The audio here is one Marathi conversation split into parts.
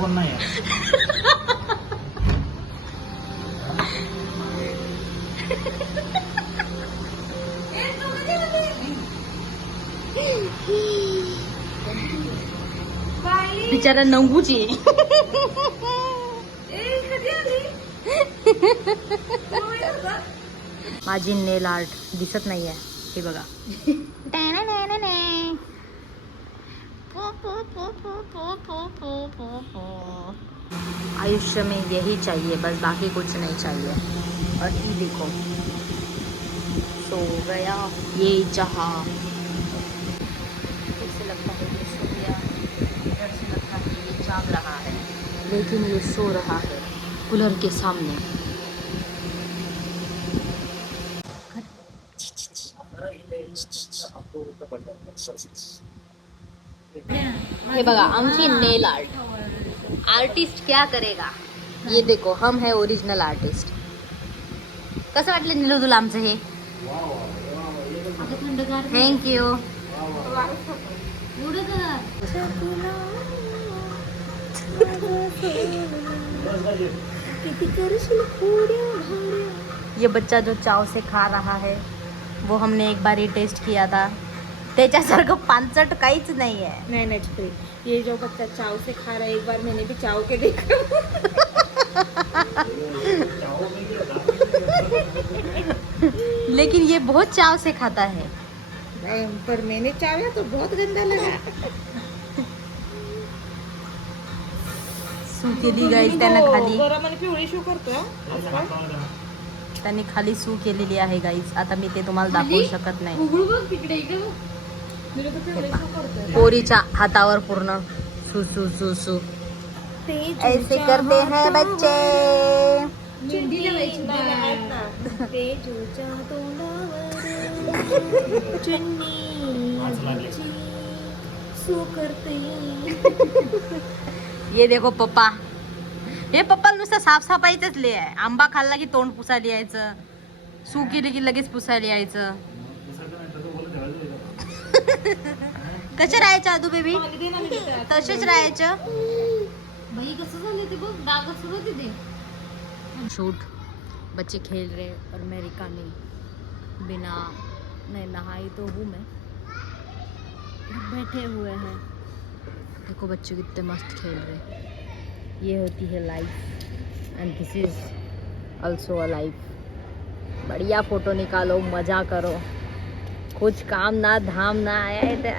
पण नाही बिचारा नंगूची माझी नेल आर्ट दिसत नाहीये हे बघा. आयुष्य में यही चाहिए बस, बाकी कुछ नहीं चाहिए. और ये देखो सो गया ये जहां. ऐसे लगता है ये सो गया, इधर से लगता है ये जाग रहा है, लेकिन ये सो रहा है कूलर के सामने. हे बघा आमची नेल आर्ट. आर्टिस्ट क्या करेगा. ये देखो हम है ओरिजिनल आर्टिस्ट. कसं वाटलं नीलू तुला आमचं हे. थँक्यू. ये बच्चा जो चाव से खा रहा है वो हमने एक बार ही टेस्ट किया था. त्याच्यासारखं पांचट काहीच नाही आहे. नहीं नहीं, ये जो बच्चा चाव से खा रहा है, एक बार मैंने भी चाव के देखा. लेकिन ये बहुत चाव से खाता है. नहीं, पर मैंने चावा तो बहुत गंदा लगा. सू केली गाईस त्यानं खाली. गरम आणि पिवळी शू करतो. त्यांनी खाली सू केलेली आहे गाईस. आता मी ते तुम्हाला दाखवू शकत नाही. पोरीच्या हातावर पूर्ण सू सू सू सू. ऐसे करते हैं बच्चे. ये देखो पप्पा. हे पप्पा नुसतं साफसफाईच ले आहे. आंबा खाल्ला की तोंड पुसायला यायचं, सू केली की लगेच पुसायला यायचं. कसे राहायचं आदू बेबी. तसेच राहायचं. भाई कसं झालं ते बघ, डाग सुरू तिथे. शूट बच्चे खेल रहे और मैं रिकामी बिना नहीं नहाई तो हूँ मैं, बैठे हुए हैं. देखो बच्चे कितने मस्त खेल रहे. ये होती है life end this is also a life. बढ़िया फोटो निकालो, मजा करो. कुछ काम ना धाम ना आया है तो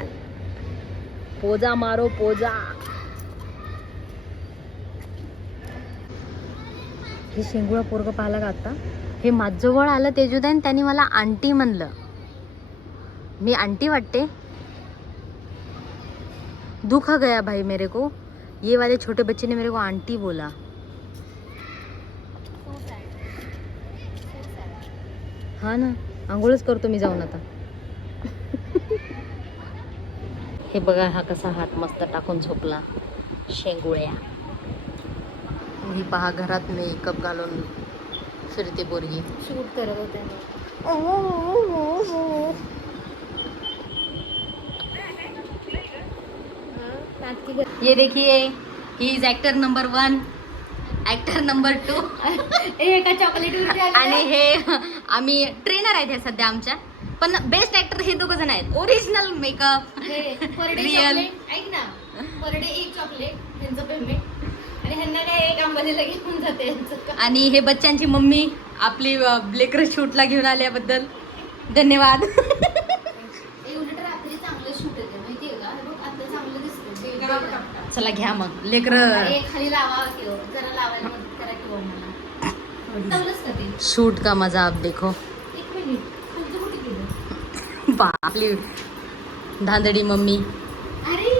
पोजा मारो पोजा. हे शेंगुळा पोरगं पाहिलं का आता. हे माझजवळ आलं तेजुदान, त्यांनी मला आंटी म्हणलं. मी आंटी वाटते. दुख गया भाई मेरे को. ये वाले छोटे बच्चे ने मेरे को आंटी बोला. हा ना, आंघोळच करतो मी जाऊन आता. हे बघा हा कसा हात मस्त टाकून झोपला. शेंगुळ्या. ही पहा घरात मेकअप घालून फिरते पोरगी. शूट करत होते. ये देखिए he is actor number 1, actor number 2 एका चॉकलेट आणि हे आम्ही ट्रेनर आहेत हे सध्या आमच्या. पण बेस्ट ऍक्टर हे दोघं जण आहेत. Original makeup per day real. Chocolate. ऐक ना, पर डे एक चॉकलेट ह्यांचं पेमेंट. आणि ह्यांना काय एक आंबाजीला घेऊन जाते यांचं. आणि हे बच्चांची मम्मी आपली लेकर शूटला घेऊन आल्याबद्दल धन्यवाद. एवढं रात्री चांगलं शूट येते माहितीये का. हे बघ आता चांगलं दिसतं. चला घ्या मग लेकर. एक खाली लावा किंवा जरा लावायला मदत करा किंवा मला चांगलंच का ते. शूट का मजा आप देखो. एक मिनिट, खालचं कुठे गेलं. आपली धांदडी मम्मी. अरे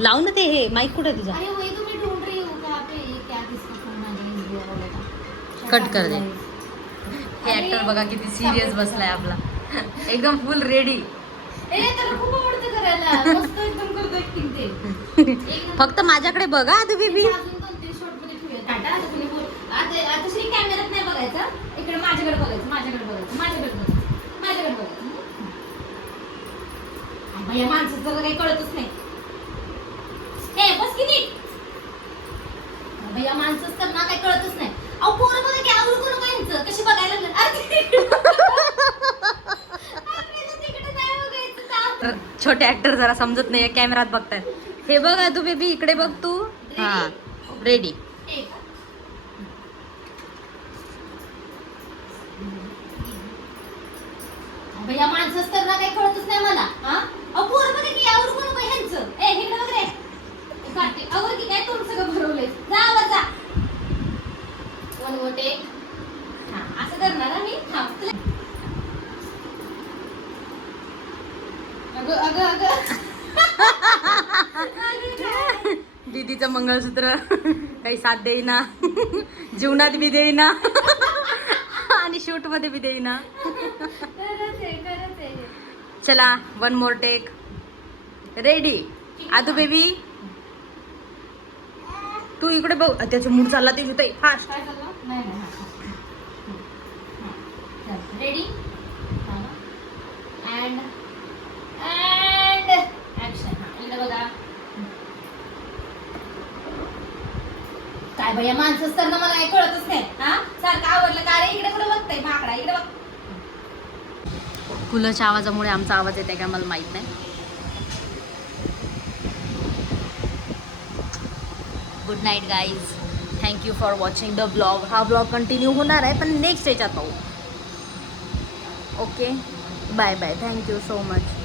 लाव ना ते. हे माईक कुठे तुझा. अरे वही तो मैं ढूंढ रही हूँ. क्या पे क्या किसका फोन आ गया इस वाले का. कट कर दे. हे ऍक्टर बघा किती सिरियस बसलाय आपला. एकदम फुल रेडी. ए त्याला खूप आवडतं करायला. मस्त एकदम करतो ऍक्टिंग ते. फक्त माझ्याकडे बघा तू बेबी. अजून 2-3 शॉट मध्ये ठेवूया. टाटा आता तुम्ही बोल. आता श्री कॅमेऱ्यात नाही बघायचं. इकडे माझ्या माझ्याकडे बघायचं माझ्याकडे बघायचं माझ्याकडे बघायचं माझ्याकडे बघायचं भैया माणसाचं तर काही कळतच नाही हे बस किती भैया माणसंच तर ना काही कळतच नाही अहो पोरं बघा की आवडू करू यांचं कशी बघायला लागलं तिकडे नाही बघायचं का छोटे ऍक्टर जरा समजत नाही कॅमेरात बघतायत हे बघ तू बेबी इकडे बघ तू हा रेडी एक भैया माणसंच तर ना काही कळतच नाही मला हा अहो पोरं बघा की आवडू करू का ह्यांचं ए इकडे बघ रे काटे अवर की काय तुम सगळं भरवलंय जा वर जा वन वोट एक हा असं करणार ना मी थांब तुला अगं अगं अगं दीदीचं मंगळसूत्र काही साथ देईना जीवनात बी देईना आणि शूट मध्ये बी देईना खरंच आहे चला वन मोर टेक रेडी आदू बेबी तू इकडे बघ त्याचा मूड चालला ते तिथे फास्ट काय झालं नाही नाही रेडी अँड अँड ऍक्शन इकडे बघा काय भैया माणसंच तर ना मला काही कळतच नाही हा सारखं आवडलं का रे इकडे कुठे बघताय माकडा इकडे बघ कूलरच्या आवाजामुळे आमचा आवाज येते का मला माहित नाही good night guys thank you for watching the blog हा ब्लॉग कंटिन्यू होणार आहे पण नेक्स्ट याच्यात पाहू okay bye bye thank you so much